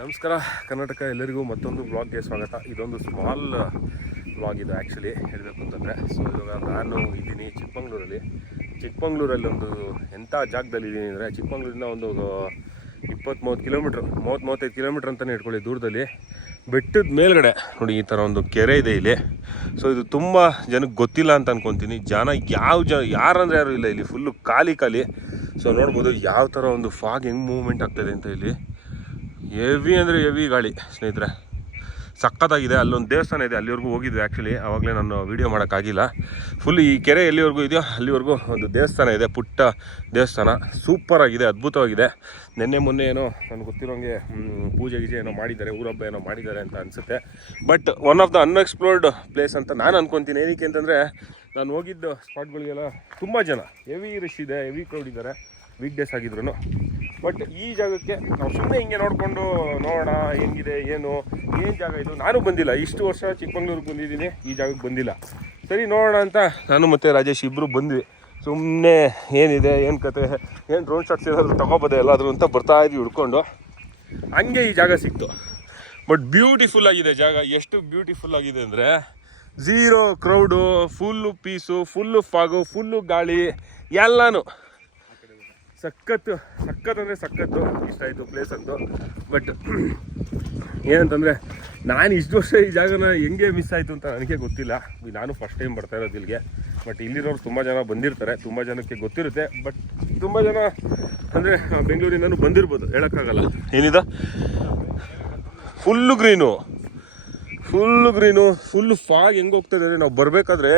ನಮಸ್ಕಾರ ಕರ್ನಾಟಕ, ಎಲ್ಲರಿಗೂ ಮತ್ತೊಂದು ಬ್ಲಾಗ್ಗೆ ಸ್ವಾಗತ. ಇದೊಂದು ಸ್ಮಾಲ್ ಬ್ಲಾಗ್ ಇದು ಆ್ಯಕ್ಚುಲಿ ಹೇಳಬೇಕು ಅಂತಂದರೆ. ಸೊ ಇವಾಗ ನಾನು ಇದ್ದೀನಿ ಚಿಕ್ಕಮಂಗ್ಳೂರಲ್ಲಿ ಒಂದು ಎಂಥ ಜಾಗದಲ್ಲಿ ಇದ್ದೀನಿ ಅಂದರೆ, ಚಿಕ್ಕಮಂಗ್ಳೂರಿಂದ ಒಂದು 20-30 ಕಿಲೋಮೀಟ್ರ್ 30-35 ಕಿಲೋಮೀಟ್ರ್ ಅಂತಲೇ ಇಟ್ಕೊಳ್ಳಿ ದೂರದಲ್ಲಿ, ಬೆಟ್ಟದ ಮೇಲ್ಗಡೆ ನೋಡಿ ಈ ಥರ ಒಂದು ಕೆರೆ ಇದೆ ಇಲ್ಲಿ. ಸೊ ಇದು ತುಂಬ ಜನಕ್ಕೆ ಗೊತ್ತಿಲ್ಲ ಅಂತ ಅನ್ಕೊತೀನಿ. ಯಾರಂದರೆ ಯಾರು ಇಲ್ಲ ಇಲ್ಲಿ, ಫುಲ್ಲು ಖಾಲಿ. ಸೊ ನೋಡ್ಬೋದು ಯಾವ ಥರ ಒಂದು ಫಾಗ್ ಹೆಂಗೆ ಮೂವ್ಮೆಂಟ್ ಆಗ್ತಾಯಿದೆ ಅಂತ. ಇಲ್ಲಿ ಹೆವಿ ಅಂದರೆ ಹೆವಿ ಗಾಳಿ ಸ್ನೇಹಿತರೆ, ಸಖತ್ತಾಗಿದೆ. ಅಲ್ಲೊಂದು ದೇವಸ್ಥಾನ ಇದೆ, ಅಲ್ಲಿವರೆಗೂ ಹೋಗಿದ್ವಿ ಆ್ಯಕ್ಚುಲಿ. ಆವಾಗಲೇ ನಾನು ವೀಡಿಯೋ ಮಾಡೋಕ್ಕಾಗಿಲ್ಲ. ಫುಲ್ ಈ ಕೆರೆ ಎಲ್ಲಿವರೆಗೂ ಇದೆಯೋ ಅಲ್ಲಿವರೆಗೂ ಒಂದು ದೇವಸ್ಥಾನ ಇದೆ, ಪುಟ್ಟ ದೇವಸ್ಥಾನ, ಸೂಪರಾಗಿದೆ, ಅದ್ಭುತವಾಗಿದೆ. ಮೊನ್ನೆ ಏನೋ ನನಗೆ ಗೊತ್ತಿರೋಂಗೆ ಪೂಜೆ ಗೀಜೆ ಏನೋ ಮಾಡಿದ್ದಾರೆ, ಊರಬ್ಬ ಏನೋ ಮಾಡಿದ್ದಾರೆ ಅಂತ ಅನಿಸುತ್ತೆ. But one of the unexplored place ಅಂತ ನಾನು ಅನ್ಕೊತೀನಿ. ಏನಕ್ಕೆ ಅಂತಂದರೆ, ನಾನು ಹೋಗಿದ್ದ ಸ್ಪಾಟ್ಗಳಿಗೆಲ್ಲ ತುಂಬ ಜನ, ಹೆವಿ ರಶ್ ಇದೆ, ಹೆವಿ ಕ್ರೌಡ್ ಇದ್ದಾರೆ, ವೀಕ್ ಡೇಸ್ ಆಗಿದ್ರು. ಬಟ್ ಈ ಜಾಗಕ್ಕೆ ನಾವು ಸುಮ್ಮನೆ ಹಿಂಗೆ ನೋಡಿಕೊಂಡು ನೋಡೋಣ ಹೆಂಗಿದೆ ಏನು ಜಾಗ ಇದು. ನಾನು ಬಂದಿಲ್ಲ, ಇಷ್ಟು ವರ್ಷ ಚಿಕ್ಕಮಂಗ್ಳೂರಿಗೆ ಬಂದಿದ್ದೀನಿ, ಈ ಜಾಗಕ್ಕೆ ಬಂದಿಲ್ಲ. ಸರಿ ನೋಡೋಣ ಅಂತ ನಾನು ಮತ್ತು ರಾಜೇಶ್ ಇಬ್ಬರು ಬಂದ್ವಿ. ಸುಮ್ಮನೆ ಏನಿದೆ, ಏನು ಕತೆ, ಏನು ಡ್ರೋನ್ ಶಾಟ್ಸ್ ಏನಾದರೂ ತೊಗೋಬೋದೆ ಎಲ್ಲಾದರೂ ಅಂತ ಬರ್ತಾಯಿದ್ವಿ ಹುಡ್ಕೊಂಡು. ಹಂಗೆ ಈ ಜಾಗ ಸಿಕ್ತು. ಬಟ್ ಬ್ಯೂಟಿಫುಲ್ ಆಗಿದೆ ಜಾಗ. ಎಷ್ಟು ಬ್ಯೂಟಿಫುಲ್ ಆಗಿದೆ ಅಂದರೆ, zero crowd, full piece, full fog, full ಗಾಳಿ, ಎಲ್ಲನೂ ಸಖತ್ತು ಅಂದರೆ ಸಖತ್ತು. ಇಷ್ಟ ಆಯಿತು ಪ್ಲೇಸ್ ಅಂತು. ಬಟ್ ಏನಂತಂದರೆ, ನಾನು ಇಷ್ಟು ವರ್ಷ ಈ ಜಾಗನ ಹೆಂಗೆ ಮಿಸ್ ಆಯಿತು ಅಂತ ನನಗೆ ಗೊತ್ತಿಲ್ಲ. ನಾನು ಫಸ್ಟ್ ಟೈಮ್ ಬರ್ತಾ ಇರೋದು ಇಲ್ಲಿಗೆ. ಬಟ್ ಇಲ್ಲಿರೋರು ತುಂಬ ಜನ ಬಂದಿರ್ತಾರೆ, ತುಂಬ ಜನಕ್ಕೆ ಗೊತ್ತಿರುತ್ತೆ. ಬಟ್ ತುಂಬ ಜನ ಅಂದರೆ ಬೆಂಗಳೂರಿಂದನೂ ಬಂದಿರ್ಬೋದು, ಹೇಳೋಕ್ಕಾಗಲ್ಲ. ಏನಿದೆ, ಫುಲ್ಲು ಗ್ರೀನು, ಫುಲ್ಲು ಫಾಗ್ ಹೆಂಗೆ ಹೋಗ್ತದೆ ಅಂದರೆ, ನಾವು ಬರಬೇಕಾದ್ರೆ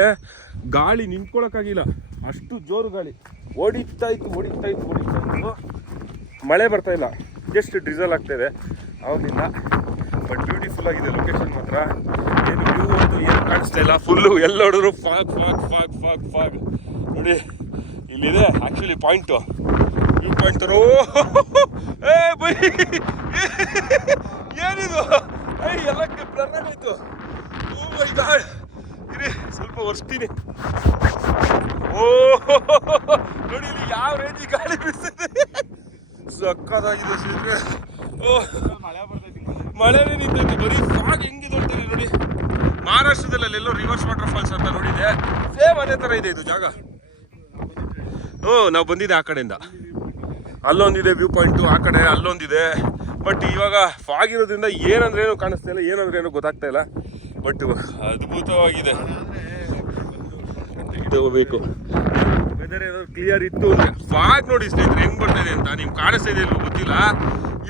ಗಾಳಿ ನಿಂತ್ಕೊಳ್ಳೋಕ್ಕಾಗಿಲ್ಲ, ಅಷ್ಟು ಜೋರು ಗಾಳಿ ಹೊಡಿತಾ ಇತ್ತು. ಮಳೆ ಬರ್ತಾಯಿಲ್ಲ, ಜಸ್ಟ್ ಡ್ರಿಸಲ್ ಆಗ್ತಾಯಿದೆ ಆವಾಗಲಿಂದ. ಬಟ್ ಬ್ಯೂಟಿಫುಲ್ ಆಗಿದೆ ಲೊಕೇಶನ್ ಮಾತ್ರ. ಏನು ವ್ಯೂ ಅಂತೂ ಏನು ಕಾಣಿಸ್ತಾ ಇಲ್ಲ, ಫುಲ್ಲು ಎಲ್ಲ ನೋಡಿದ್ರು ಫಾಗ್. ನೋಡಿ ಇಲ್ಲಿದೆ ಆ್ಯಕ್ಚುಲಿ ಪಾಯಿಂಟು, ವ್ಯೂ ಪಾಯಿಂಟ್ ತರೋ. ಬೈ ಏನಿದು, ಎಲ್ಲಕ್ಕೆ ಬ್ಲರ್ ಆಗೋಯ್ತು. ಓ ಮೈ ಗಾಡ್, ಇರಿ ಸ್ವಲ್ಪ ಒರೆಸ್ತೀನಿ. ನೋಡಿ ಇಲ್ಲಿ ಯಾವ ರೇಂಜಿ ಗಾಳಿ ಬೀಸ್ತಿದೆ, ಸಕ್ಕತ್ತಾಗಿದೆ ಸಿದ್ರೆ. ಮಳೆನೇ ನಿಂತೈತೆ, ಬರೀ ಫಾಗ್ ಹೆಂಗೆ ದೊಡ್ಡದಿದೆ ನೋಡಿ. ಮಹಾರಾಷ್ಟ್ರದಲ್ಲೆಲ್ಲೋ ರಿವರ್ಸ್ ವಾಟರ್ ಫಾಲ್ಸ್ ಅಂತ ನೋಡಿದೆ, ಸೇಮ್ ಅದೇ ಥರ ಇದೆ ಇದು ಜಾಗ. ನಾವು ಬಂದಿದ್ದೆ ಆ ಕಡೆಯಿಂದ. ಅಲ್ಲೊಂದಿದೆ ವ್ಯೂ ಪಾಯಿಂಟು, ಆ ಕಡೆ ಅಲ್ಲೊಂದಿದೆ. ಬಟ್ ಇವಾಗ ಫಾಗ್ ಇರೋದ್ರಿಂದ ಏನಂದ್ರೆ ಏನು ಕಾಣಿಸ್ತಾ ಇಲ್ಲ, ಏನಂದ್ರೆ ಏನು ಗೊತ್ತಾಗ್ತಾ ಇಲ್ಲ. ಬಟ್ ಅದ್ಭುತವಾಗಿದೆ. ಹೋಗ್ಬೇಕು ವೆದರ್ ಏನಾದ್ರು ಕ್ಲಿಯರ್ ಇತ್ತು ಅಂದರೆ. ಫಾಗ್ ನೋಡಿ ಸ್ನೇಹಿತರೆ ಹೆಂಗೆ ಬರ್ತಾ ಇದೆ ಅಂತ, ನಿಮ್ಗೆ ಕಾಣಿಸ್ತಾ ಇದೆ ಇಲ್ವೋ ಗೊತ್ತಿಲ್ಲ.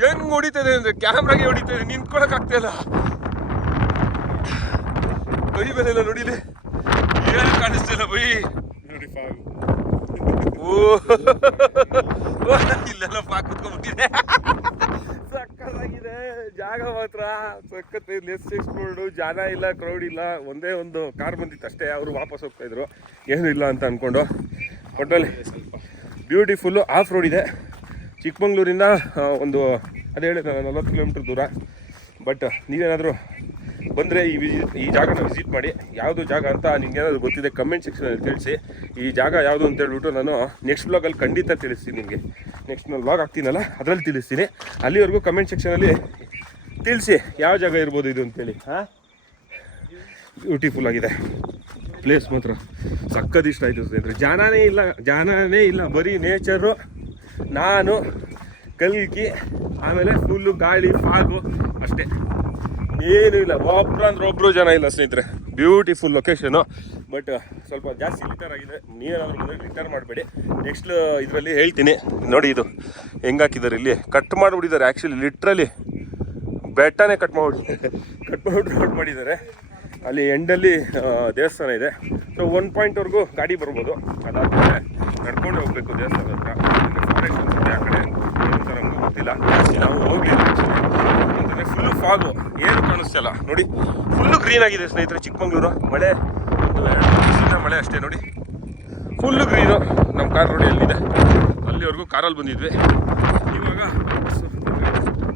ಹೆಂಗೆ ಹೊಡಿತದೆ ಅಂದರೆ, ಕ್ಯಾಮ್ರಾಗೆ ಹೊಡಿತಾ ಇದೆ, ನಿಂತ್ಕೊಳಕ್ಕಾಗ್ತಾ ಇಲ್ಲ. ಕೈ ಬೆಲೆಲ್ಲ ನೋಡಿದೆ, ಏನು ಕಾಣಿಸ್ತಾ ಇಲ್ಲ ಬೈ. ನೋಡಿ ಫಾಗ್, ಇಲ್ಲೆಲ್ಲ ಫಾಗ್ ಕುತ್ಕೊಂಡ್ಬಿಟ್ಟಿದೆ. ಸಕ್ಕತ್ತಾಗಿದೆ ಜಾಗ ಮಾತ್ರ, ಸಕ್ಕತ್ತ. ಲೆಸ್ ಎಕ್ಸ್ಪ್ಲೋರ್ಡು, ಜನ ಇಲ್ಲ, ಕ್ರೌಡ್ ಇಲ್ಲ. ಒಂದೇ ಒಂದು ಕಾರ್ ಬಂದಿತ್ತು ಅಷ್ಟೇ, ಅವರು ವಾಪಸ್ ಹೋಗ್ತಾಯಿದ್ರು, ಏನೂ ಇಲ್ಲ ಅಂತ ಅಂದ್ಕೊಂಡು. ಒಟ್ಟಲ್ಲಿ ಬ್ಯೂಟಿಫುಲ್ಲು. ಆಫ್ ರೋಡ್ ಇದೆ ಚಿಕ್ಕಮಂಗ್ಳೂರಿಂದ ಒಂದು ಅದೇ ಹೇಳಿ 40 ಕಿಲೋಮೀಟ್ರ್ ದೂರ. ಬಟ್ ನೀವೇನಾದರೂ ಬಂದರೆ ಈ ಜಾಗನ ವಿಸಿಟ್ ಮಾಡಿ. ಯಾವುದು ಜಾಗ ಅಂತ ನಿಮ್ಗೇನಾದರೂ ಗೊತ್ತಿದೆ ಕಮೆಂಟ್ ಸೆಕ್ಷನಲ್ಲಿ ತಿಳಿಸಿ. ಈ ಜಾಗ ಯಾವುದು ಅಂತ ಹೇಳ್ಬಿಟ್ಟು ನಾನು ನೆಕ್ಸ್ಟ್ ಬ್ಲಾಗಲ್ಲಿ ಖಂಡಿತ ತಿಳಿಸ್ತೀನಿ ನಿಮಗೆ. ನೆಕ್ಸ್ಟ್ ನಾನು ಬ್ಲಾಗ್ ಹಾಕ್ತೀನಲ್ಲ ಅದರಲ್ಲಿ ತಿಳಿಸ್ತೀನಿ. ಅಲ್ಲಿವರೆಗೂ ಕಮೆಂಟ್ ಸೆಕ್ಷನಲ್ಲಿ ತಿಳಿಸಿ ಯಾವ ಜಾಗ ಇರ್ಬೋದು ಇದು ಅಂತೇಳಿ. ಬ್ಯೂಟಿಫುಲ್ ಆಗಿದೆ ಪ್ಲೇಸ್ ಮಾತ್ರ, ಸಕ್ಕತ್ ಇಷ್ಟ ಆಯಿತು ಸ್ನೇಹಿತರೆ. ಜಾನನೇ ಇಲ್ಲ, ಬರೀ ನೇಚರು, ನಾನು, ಕಲ್ಕಿ, ಆಮೇಲೆ ಫುಲ್ಲು ಗಾಳಿ, ಫಾಗು ಅಷ್ಟೇ, ಏನೂ ಇಲ್ಲ. ಒಬ್ಬರು ಜನ ಇಲ್ಲ ಸ್ನೇಹಿತರೆ. Beautiful location. ಬಟ್ ಸ್ವಲ್ಪ ಜಾಸ್ತಿ ಲಿಟರ್ ಆಗಿದೆ. ನೀವೇನಾದರೂ ಬಂದರೆ ಲಿಟರ್ ಮಾಡಬೇಡಿ. ನೆಕ್ಸ್ಟ್ ಇದರಲ್ಲಿ ಹೇಳ್ತೀನಿ. ನೋಡಿ ಇದು ಹೆಂಗೆ ಹಾಕಿದ್ದಾರೆ, ಇಲ್ಲಿ ಕಟ್ ಮಾಡಿಬಿಟ್ಟಿದ್ದಾರೆ. ಆ್ಯಕ್ಚುಲಿ ಲಿಟ್ರಲಿ ಬೆಟ್ಟನೇ ಕಟ್ ಮಾಡಿಬಿಟ್ಟು ರೋಡ್ ಮಾಡಿದ್ದಾರೆ. ಅಲ್ಲಿ ಎಂಡಲ್ಲಿ ದೇವಸ್ಥಾನ ಇದೆ. ಸೊ 1 ಪಾಯಿಂಟ್ವರೆಗೂ ಗಾಡಿ ಬರ್ಬೋದು, ಅದಾದಮೇಲೆ ನಡ್ಕೊಂಡು ಹೋಗಬೇಕು ದೇವಸ್ಥಾನ ಹತ್ರ. ಫಾರೆಸ್ಟ್ ಅನ್ಸುತ್ತೆ ಆ ಕಡೆ, ಏನಂತ ನಮಗೂ ಗೊತ್ತಿಲ್ಲ. ನಾವು ಹೋಗಲಿಲ್ಲ ಅಂತಂದರೆ ಫುಲ್ಲು ಫಾಗು, ಏನು ಕಾಣಿಸ್ತಿಲ್ಲ ನೋಡಿ. ಫುಲ್ಲು ಗ್ರೀನ್ ಆಗಿದೆ ಸ್ನೇಹಿತರೆ ಚಿಕ್ಕಮಂಗ್ಳೂರು. ಮಳೆ ಒಂದು 2 ದಿವಸದಿಂದ ಮಳೆ ಅಷ್ಟೇ ನೋಡಿ, ಫುಲ್ಲು ಗ್ರೀನು. ನಮ್ಮ ಕಾರ್ ನೋಡಿ ಎಲ್ಲಿದೆ, ಅಲ್ಲಿವರೆಗೂ ಕಾರಲ್ಲಿ ಬಂದಿದ್ವಿ. ಇವಾಗ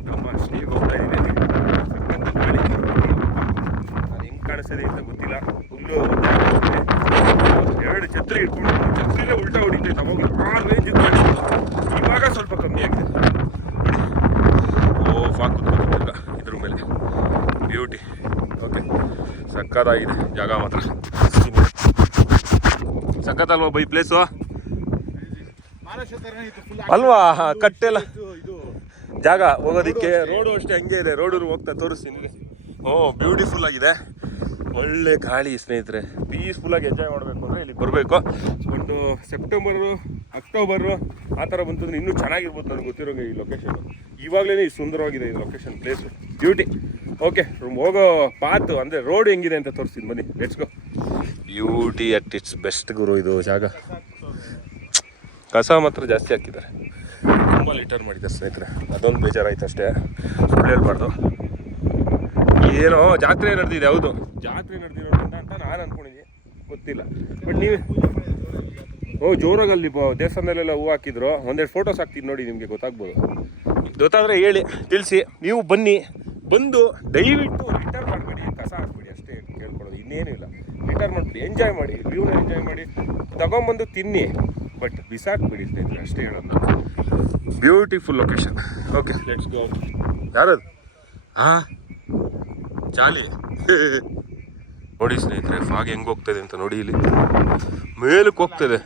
ನಮ್ಮ ಸ್ಟೇಗೆ ಹೋಗ್ತಾ ಇದ್ದೀನಿ. ಕಾಣಿಸ್ತದೆ ಅಂತ ಗೊತ್ತಿಲ್ಲ, ಫುಲ್ಲು 2 ಛತ್ರಿ ಇಟ್ಕೊಂಡು ಛತ್ರಿನೇ ಉಲ್ಟಾ ಹೊಡಿತೈತೆ. ಅವಾಗ ಆ ರೇಂಜಿಗೆ ಇವಾಗ ಸ್ವಲ್ಪ ಕಮ್ಮಿ ಆಗಿದೆ ನೋಡಿ. ಫಾಗ್ ಕುತ್ಕೊಂಡು ಬ್ಯೂಟಿ. ಓಕೆ, ಸಕ್ಕತ್ತಾಗಿದೆ ಜಾಗ ಮಾತ್ರ. ಸಕ್ಕತ್ತಲ್ವಾ ಬೈ ಪ್ಲೇಸು ಅಲ್ವಾ? ಕಟ್ಟೆಲ್ಲ ಜಾಗ ಹೋಗೋದಿಕ್ಕೆ ರೋಡು ಅಷ್ಟೇ ಹಂಗೆ ಇದೆ. ರೋಡು ಹೋಗ್ತಾ ತೋರಿಸ್ತೀನಿ. ಬ್ಯೂಟಿಫುಲ್ ಆಗಿದೆ, ಒಳ್ಳೆ ಗಾಳಿ ಸ್ನೇಹಿತರೆ. ಪೀಸ್ಫುಲ್ಲಾಗಿ ಎಂಜಾಯ್ ಮಾಡಬೇಕು ಅಂದರೆ ಇಲ್ಲಿ ಬರಬೇಕು. ಒಂದು ಸೆಪ್ಟೆಂಬರು ಅಕ್ಟೋಬರು ಆ ಥರ ಬಂತಂದ್ರೆ ಇನ್ನೂ ಚೆನ್ನಾಗಿರ್ಬೋದು ನನಗೆ ಗೊತ್ತಿರೋಂಗೆ ಈ ಲೊಕೇಶನ್. ಇವಾಗಲೇ ಸುಂದರವಾಗಿದೆ ಈ ಲೊಕೇಶನ್, ಪ್ಲೇಸು ಬ್ಯೂಟಿ. ಓಕೆ, ಹೋಗೋ ಪಾತು ಅಂದರೆ ರೋಡ್ ಹೆಂಗಿದೆ ಅಂತ ತೋರಿಸ್ತೀನಿ ಬನ್ನಿ. Let's go. Beauty at its best ಗುರು ಇದು ಜಾಗ. ಕಸ ಮಾತ್ರ ಜಾಸ್ತಿ ಹಾಕಿದ್ದಾರೆ, ತುಂಬ ಲಿಟರ್ ಮಾಡಿದ್ದಾರೆ ಸ್ನೇಹಿತರೆ. ಅದೊಂದು ಬೇಜಾರಾಯ್ತು ಅಷ್ಟೇ, ಸುಳ್ಳು ಹೇಳ್ಬಾರ್ದು. ಏನೋ ಜಾತ್ರೆ ನಡೆದಿದೆ, ಹೌದು ಜಾತ್ರೆ ನಡೆದಿರೋದ್ರಿಂದ ಅಂತ ನಾನು ಅಂದ್ಕೊಂಡಿದ್ದೀನಿ, ಗೊತ್ತಿಲ್ಲ. ಬಟ್ ನೀವು ಜೋರಾಗಲ್ಲಿ ದೇವಸ್ಥಾನದಲ್ಲೆಲ್ಲ ಹೂವು ಹಾಕಿದ್ರು. ಒಂದೆರಡು ಫೋಟೋಸ್ ಹಾಕ್ತೀನಿ ನೋಡಿ, ನಿಮಗೆ ಗೊತ್ತಾಗ್ಬೋದು. ಗೊತ್ತಾದರೆ ಹೇಳಿ, ತಿಳಿಸಿ. ನೀವು ಬನ್ನಿ, ಬಂದು ದಯವಿಟ್ಟು ರಿಟರ್ನ್ ಮಾಡಬೇಡಿ, ಕಸ ಹಾಕ್ಬೇಡಿ ಅಷ್ಟೇ ಕೇಳ್ಕೊಳ್ಳೋದು, ಇನ್ನೇನು ಇಲ್ಲ. ರಿಟರ್ನ್ ಮಾಡಿಬಿಡಿ, ಎಂಜಾಯ್ ಮಾಡಿ, ವ್ಯೂನ ಎಂಜಾಯ್ ಮಾಡಿ, ತಗೊಂಬಂದು ತಿನ್ನಿ, ಬಟ್ ಬಿಸಾಕ್ಬೇಡಿ ಸ್ನೇಹಿತರೆ, ಅಷ್ಟೇ ಹೇಳೋದು. Beautiful location. Okay, let's go. ಯಾರದು? ಚಾಲಿ ನೋಡಿ ಸ್ನೇಹಿತರೆ, ಫಾಗ್ ಹೆಂಗೆ ಹೋಗ್ತಾಯಿದೆ ಅಂತ ನೋಡಿ. ಇಲ್ಲಿ ಮೇಲಕ್ಕೆ ಹೋಗ್ತದೆ,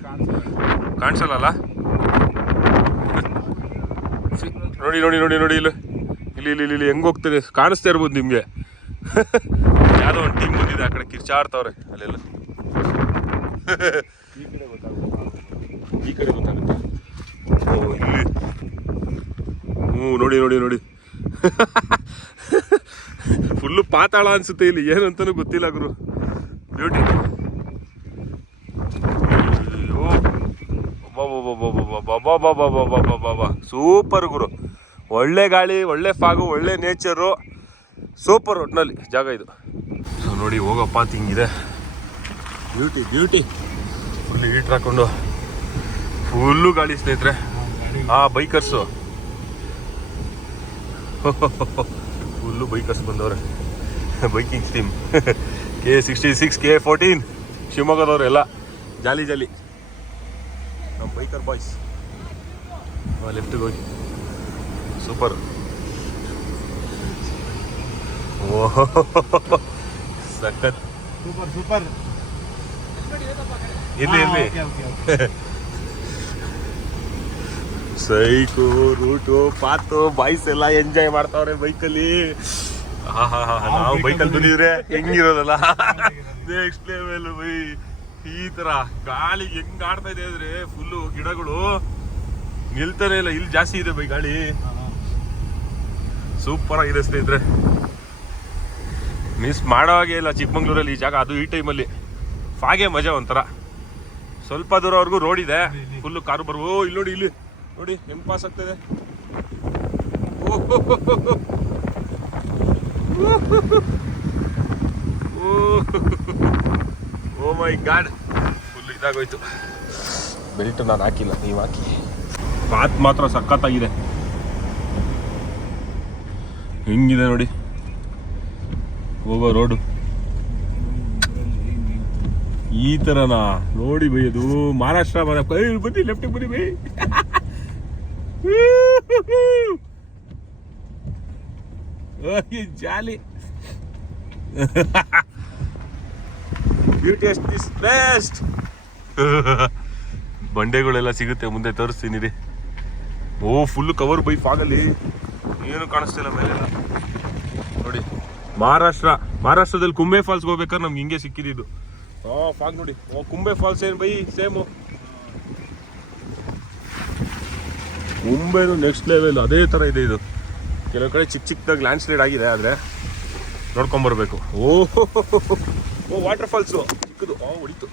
ಕಾಣಿಸಲ್ಲ? ನೋಡಿ ನೋಡಿ ನೋಡಿ ನೋಡಿ, ಇಲ್ಲಿ ಇಲ್ಲಿ ಇಲ್ಲಿ ಇಲ್ಲಿ ಹೆಂಗೆ ಹೋಗ್ತದೆ ಕಾಣಿಸ್ತಾ ಇರ್ಬೋದು ನಿಮಗೆ. ಯಾವುದೋ ಒಂದು ಟೀಮ್ ಬಂದಿದೆ ಆ ಕಡೆ, ಕಿರ್ಚಾಡ್ತಾವ್ರೆ ಅಲ್ಲೆಲ್ಲ. ಈ ಕಡೆ ಗೊತ್ತಾಗುತ್ತೆ. ಇಲ್ಲಿ ನೋಡಿ ನೋಡಿ ನೋಡಿ, ಫುಲ್ಲು ಪಾತಾಳ ಅನ್ಸುತ್ತೆ ಇಲ್ಲಿ, ಏನಂತನೂ ಗೊತ್ತಿಲ್ಲ ಗುರು. ಬ್ಯೂಟಿ. ಸೂಪರ್ ಗುರು, ಒಳ್ಳೆ ಗಾಳಿ, ಒಳ್ಳೆ ಫಾಗು, ಒಳ್ಳೆ ನೇಚರು, ಸೂಪರ್. ಒಟ್ಟಿನಲ್ಲಿ ಜಾಗ ಇದು. ಸೊ ನೋಡಿ, ಹೋಗಪ್ಪ ಹಿಂಗಿದೆ. Beauty beauty. ಫುಲ್ ಹೀಟ್ರ್ ಹಾಕೊಂಡು ಫುಲ್ಲು ಗಾಳಿ ಸ್ನೇಹಿತರೆ. ಬೈಕರ್ಸು ಫುಲ್ಲು ಬೈಕರ್ಸ್ ಬಂದವ್ರೆ, ಬೈಕಿಂಗ್ ಟೀಮ್. K66 K14 ಶಿವಮೊಗ್ಗದವ್ರು ಎಲ್ಲ ಜಾಲಿ ಜಾಲಿ ನಮ್ಮ ಬೈಕರ್ ಬಾಯ್ಸ್. ಲೆಫ್ಟಿಗೆ ಹೋಗಿ, ಸೂಪರ್. ಓಹೋ ಸಖತ್, ಸೂಪರ್ ಸೂಪರ್. ಇಲ್ಲಿ ಇಲ್ಲಿ ಸೈಕು ರೂಟು ಪಾತು ಬಾಯ್ಸ್ ಎಲ್ಲ ಎಂಜಾಯ್ ಮಾಡ್ತಾವ್ರೆ ಬೈಕಲ್ಲಿ. ನಾವು ಬೈಕಲ್ಲಿ ಬಂದಿದ್ರೆ ಹೆಂಗಿರೋದಲ್ಲ, ನೆಕ್ಸ್ಟ್ ಲೆವೆಲ್ ಬೈ. ಈ ತರ ಗಾಳಿ ಹೆಂಗ್ ಆಡ್ತಾ ಇದೆ ಅಂದ್ರೆ, ಫುಲ್ಲು ಗಿಡಗಳು ನಿಲ್ತಾನೆ ಇಲ್ಲ, ಇಲ್ಲಿ ಜಾಸ್ತಿ ಇದೆ ಬೈ ಗಾಳಿ. ಸೂಪರ್ ಆಗಿದೆ ಸ್ನೇಹಿತರೆ, ಮಿಸ್ ಮಾಡೋ ಹಾಗೆ ಇಲ್ಲ ಚಿಕ್ಕಮಂಗ್ಳೂರಲ್ಲಿ ಈ ಜಾಗ. ಅದು ಈ ಟೈಮಲ್ಲಿ ಫಾಗೆ ಮಜಾ ಒಂಥರ. ಸ್ವಲ್ಪ ದೂರವರೆಗೂ ರೋಡ್ ಇದೆ, ಫುಲ್ಲು ಕಾರು ಬರ್ಬೋ. ಇಲ್ಲಿ ನೋಡಿ, ಇಲ್ಲಿ ನೋಡಿ ಹೆಂಗ್ ಪಾಸ್ ಆಗ್ತದೆ. ಓ ಮೈ ಗಾಡ್, ಫುಲ್ ಇದಾಗೋಯ್ತು. ಬೆಲ್ಟ್ ನಾನು ಹಾಕಿಲ್ಲ, ನೀವು ಹಾಕಿ. ಪಾತ್ ಮಾತ್ರ ಸಖತ್ತಾಗಿದೆ, ಹೆಂಗಿದೆ ನೋಡಿ ಹೋಗೋ ರೋಡು. ಈ ಥರನಾ ನೋಡಿ ಬೈ, ಅದು ಮಹಾರಾಷ್ಟ್ರ. ಬನ್ನಿ ಲೆಫ್ಟಿಗೆ ಬನ್ನಿ ಬೈ. ಜಾಲಿ. Beauty is best. ಬಂಡೆಗಳೆಲ್ಲ ಸಿಗುತ್ತೆ ಮುಂದೆ, ತೋರಿಸ್ತೀನಿ ರೀ. ಫುಲ್ ಕವರ್ ಬೈ ಫಾಗಲ್ಲಿ, ಏನು ಕಾಣಿಸ್ತಿಲ್ಲ ಮೇಲೆಲ್ಲ ನೋಡಿ. ಮಹಾರಾಷ್ಟ್ರದಲ್ಲಿ ಕುಂಬೆ ಫಾಲ್ಸ್ಗೆ ಹೋಗ್ಬೇಕಾದ್ರೆ ನಮ್ಗೆ ಹಿಂಗೆ ಸಿಕ್ಕಿದ್ದು. ಫಾಗ್ ನೋಡಿ, ಕುಂಬೆ ಫಾಲ್ಸ್ ಏನು ಬೈ ಸೇಮು. ಮುಂಬೈನು ನೆಕ್ಸ್ಟ್ ಲೆವೆಲ್, ಅದೇ ಥರ ಇದೆ ಇದು. ಕೆಲವು ಕಡೆ ಚಿಕ್ಕ ಚಿಕ್ಕದಾಗಿ ಲ್ಯಾಂಡ್ ಸ್ಲೈಡ್ ಆಗಿದೆ, ಆದರೆ ನೋಡ್ಕೊಂಬರ್ಬೇಕು. ಓ ವಾಟರ್ ಫಾಲ್ಸು ಚಿಕ್ಕದು, ಹೊಡಿತು.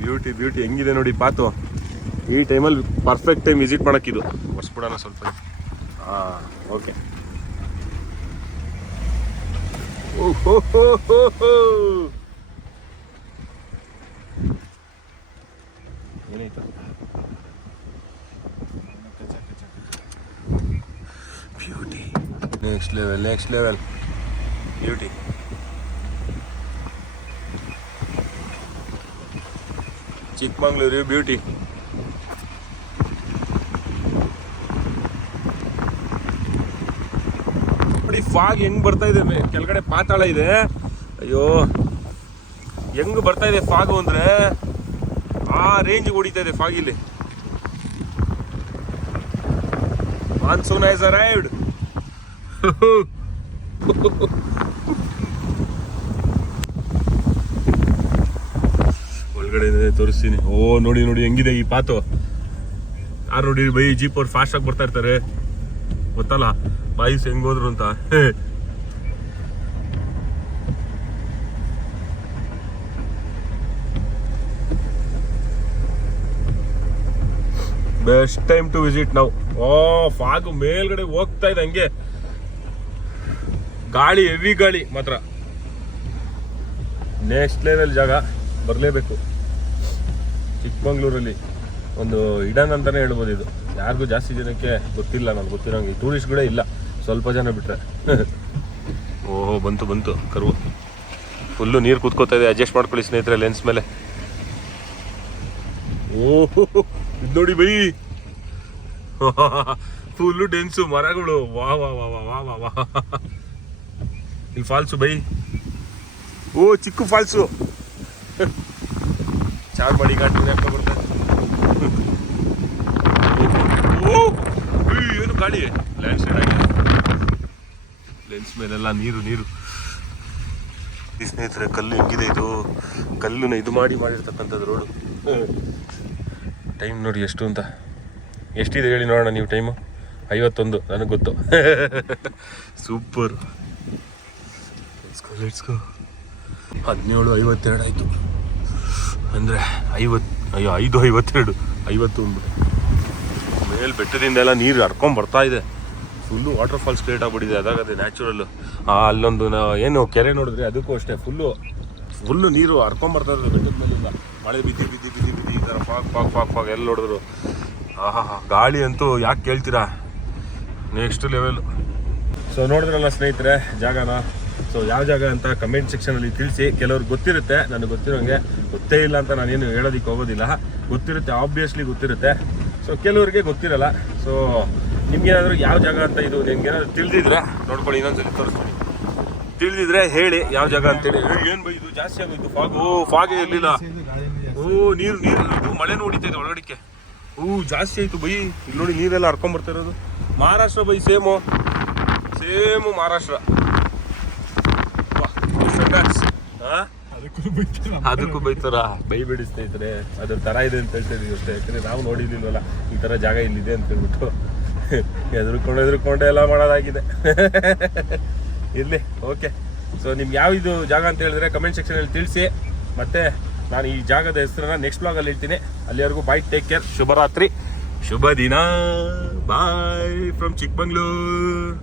ಬ್ಯೂಟಿ ಬ್ಯೂಟಿ, ಹೆಂಗಿದೆ ನೋಡಿ ಪಾತು. ಈ ಟೈಮಲ್ಲಿ ಪರ್ಫೆಕ್ಟ್ ಟೈಮ್ ವಿಸಿಟ್ ಮಾಡೋಕ್ಕಿದು. ಒರೆಸ್ಬಿಡೋಣ ಸ್ವಲ್ಪ. ಓಕೆ. ಏನಾಯ್ತು? Beauty next level beauty. Chikmagalur beauty. ನೋಡಿ ನೋಡಿ ಫಾಗ್ ಹೆಂಗ್ ಬರ್ತಾ ಇದೆ, ಕೆಳಗಡೆ ಪಾತಾಳ ಇದೆ. ಅಯ್ಯೋ ಹೆಂಗ್ ಬರ್ತಾ ಇದೆ ಫಾಗು ಅಂದ್ರೆ ಆ ರೇಂಜ್ ಹೊಡಿತಾ ಇದೆ ಫಾಗ್ ಇಲ್ಲಿ. Monsoon has arrived. ಒಳಗಡೆ ತೋರಿಸ್ತೀನಿ. ಓ ನೋಡಿ ನೋಡಿ ಹೆಂಗಿದೆ ಈ ಪಾತು. ಯಾರು ನೋಡಿ ಬೈ ಜೀಪ್ ಅವ್ರು ಫಾಸ್ಟ್ ಆಗಿ ಬರ್ತಾ ಇರ್ತಾರೆ, ಗೊತ್ತಲ್ಲ ಬಾಯಿಸ್ ಹೆಂಗ್ ಹೋದ್ರು ಅಂತ. ಬೆಸ್ಟ್ ಟೈಮ್ ಟು ವಿಸಿಟ್ ನಾವು. ಓ ಫಾಗ್ ಮೇಲ್ಗಡೆ ಹೋಗ್ತಾ ಇದೆ ಹಂಗೆ, ಗಾಳಿ ಹೆವಿ ಗಾಳಿ ಮಾತ್ರ. ನೆಕ್ಸ್ಟ್ ಲೆವೆಲ್ ಜಾಗ, ಬರಲೇಬೇಕು. ಚಿಕ್ಕಮಂಗ್ಳೂರಲ್ಲಿ ಒಂದು ಇಡನ್ ಅಂತಾನೆ ಹೇಳ್ಬೋದು ಇದು. ಯಾರಿಗೂ ಜಾಸ್ತಿ ಜನಕ್ಕೆ ಗೊತ್ತಿಲ್ಲ, ನಾನು ಗೊತ್ತಿರೋಂಗೆ ಟೂರಿಸ್ಟ್ಗಳೇ ಇಲ್ಲ, ಸ್ವಲ್ಪ ಜನ ಬಿಟ್ರೆ. ಓಹೋ ಬಂತು ಬಂತು ಕರು, ಫುಲ್ಲು ನೀರು ಕೂತ್ಕೋತಾ ಇದೆ. ಅಡ್ಜಸ್ಟ್ ಮಾಡ್ಕೊಳ್ಳಿ ಸ್ನೇಹಿತರೆ ಲೆನ್ಸ್ ಮೇಲೆ. ಓಹೋ ಇದು ನೋಡಿ ಬೈ, ಫುಲ್ಲು ಡೆನ್ಸು ಮರಗಳು. ವಾ ವಾ ವಾ ವಾ ವಾ ವಾ ವಾ. ಇಲ್ಲಿ ಫಾಲ್ಸು ಬೈ. ಓ ಚಿಕ್ಕ ಫಾಲ್ಸು. ಚಾರ್ಮಾಡಿ ಘಾಟ್ ಬರ್ತದೆ. ಏನು ಗಾಳಿ, ಲ್ಯಾಂಡ್ ಸ್ಲೈಡ್ ಆಗಿದೆ ಲೆನ್ಸ್ ಮೇಲೆಲ್ಲ ನೀರು ನೀರು. ಸ್ನೇಹಿತರೆ ಕಲ್ಲು ಹೆಂಗಿದೆ ಇದು, ಕಲ್ಲುನ ಇದು ಮಾಡಿರ್ತಕ್ಕಂಥದ್ದು ರೋಡು. ಟೈಮ್ ನೋಡಿ ಎಷ್ಟು ಅಂತ, ಎಷ್ಟಿದೆ ಹೇಳಿ ನೋಡೋಣ ನೀವು. ಟೈಮು 51, ನನಗೆ ಗೊತ್ತು. ಸೂಪರ್. Let's go. 17:52 ಆಯಿತು ಅಂದರೆ 5:52 50 ಅಂದ್ಬಿಟ್ಟು. ಮೇಲೆ ಬೆಟ್ಟದಿಂದ ಎಲ್ಲ ನೀರು ಹರ್ಕೊಂಡು ಬರ್ತಾ ಇದೆ. ಫುಲ್ಲು ವಾಟರ್ ಫಾಲ್ಸ್ ಕ್ರಿಯೇಟ್ ಆಗ್ಬಿಟ್ಟಿದೆ. ಅದಾಗದೆ ನ್ಯಾಚುರಲ್ಲು. ಅಲ್ಲೊಂದು ಏನು ಕೆರೆ ನೋಡಿದ್ರೆ ಅದಕ್ಕೂ ಅಷ್ಟೇ ಫುಲ್ಲು ನೀರು ಹರ್ಕೊಂಬರ್ತಾ ಇರೋದು ಬೆಟ್ಟದ ಮೇಲಿಂದ. ಮಳೆ ಬಿದ್ದಿ ಈ ಥರ ಫಾಗ್ ಎಲ್ಲಿ ನೋಡಿದ್ರು. ಆಹಾ ಗಾಳಿ ಅಂತೂ ಯಾಕೆ ಕೇಳ್ತೀರಾ, ನೆಕ್ಸ್ಟ್ ಲೆವೆಲ್. ಸೊ ನೋಡಿದ್ರಲ್ಲ ಸ್ನೇಹಿತರೆ ಜಾಗನ. ಸೊ ಯಾವ ಜಾಗ ಅಂತ ಕಮೆಂಟ್ ಸೆಕ್ಷನಲ್ಲಿ ತಿಳಿಸಿ. ಕೆಲವ್ರಿಗೆ ಗೊತ್ತಿರುತ್ತೆ, ನನಗೆ ಗೊತ್ತಿರೋಂಗೆ. ಗೊತ್ತೇ ಇಲ್ಲ ಅಂತ ನಾನೇನು ಹೇಳೋದಕ್ಕೆ ಹೋಗೋದಿಲ್ಲ, ಗೊತ್ತಿರುತ್ತೆ, ಆಬ್ವಿಯಸ್ಲಿ ಗೊತ್ತಿರುತ್ತೆ. ಸೊ ಕೆಲವ್ರಿಗೆ ಗೊತ್ತಿರಲ್ಲ. ಸೊ ನಿಮ್ಗೇನಾದರೂ ಯಾವ ಜಾಗ ಅಂತ ಇದು ನಿಮ್ಗೇನಾದ್ರು ತಿಳಿದಿದ್ರೆ ನೋಡ್ಕೊಳ್ಳಿ, ಇನ್ನೊಂದ್ಸಲಿ ತೋರಿಸ್ತೀನಿ. ತಿಳಿದಿದ್ರೆ ಹೇಳಿ ಯಾವ ಜಾಗ ಅಂತೇಳಿ. ಏನು ಬೈ ಇದು ಜಾಸ್ತಿ ಆಗೋಯ್ತು ಫಾಗು, ಫಾಗೇ ಇರಲಿಲ್ಲ. ಓ ನೀರು ಇದು ಮಳೆನೂ ಹೊಡಿತಾ ಇದೆ ಒಳಗಡಿಕೆ. ಜಾಸ್ತಿ ಆಯಿತು ಬೈ. ಇಲ್ಲಿ ನೋಡಿ ನೀರೆಲ್ಲ ಹರ್ಕೊಂಬರ್ತಾ ಇರೋದು. Maharashtra by, same Maharashtra. ಅದಕ್ಕೂ ಬೈತಾರ. ಬೈಬೇಡಿ ಸ್ನೇಹಿತರೆ, ಅದ್ರ ಥರ ಇದೆ ಅಂತ ಹೇಳ್ತಾ ಇದೀವಿ ಅಷ್ಟೇ. ಯಾಕಂದರೆ ನಾವು ನೋಡಿದ್ದೀವಲ್ಲ ಈ ಥರ ಜಾಗ ಇಲ್ಲಿದೆ ಅಂತ ಹೇಳ್ಬಿಟ್ಟು ಎದುರುಕೊಂಡೆ ಎಲ್ಲ ಮಾಡೋದಾಗಿದೆ. ಇರಲಿ, ಓಕೆ. ಸೊ ನಿಮ್ಗೆ ಯಾವ ಇದು ಜಾಗ ಅಂತ ಹೇಳಿದ್ರೆ ಕಮೆಂಟ್ ಸೆಕ್ಷನಲ್ಲಿ ತಿಳಿಸಿ. ಮತ್ತು ನಾನು ಈ ಜಾಗದ ಹೆಸರನ್ನ ನೆಕ್ಸ್ಟ್ ಬ್ಲಾಗಲ್ಲಿ ಹೇಳ್ತೀನಿ. ಅಲ್ಲಿವರೆಗೂ ಬಾಯ್, ಟೇಕ್ ಕೇರ್, ಶುಭರಾತ್ರಿ, ಶುಭ ದಿನ. ಬಾಯ್ ಫ್ರಮ್ ಚಿಕ್ಕಮಂಗ್ಳೂರ್.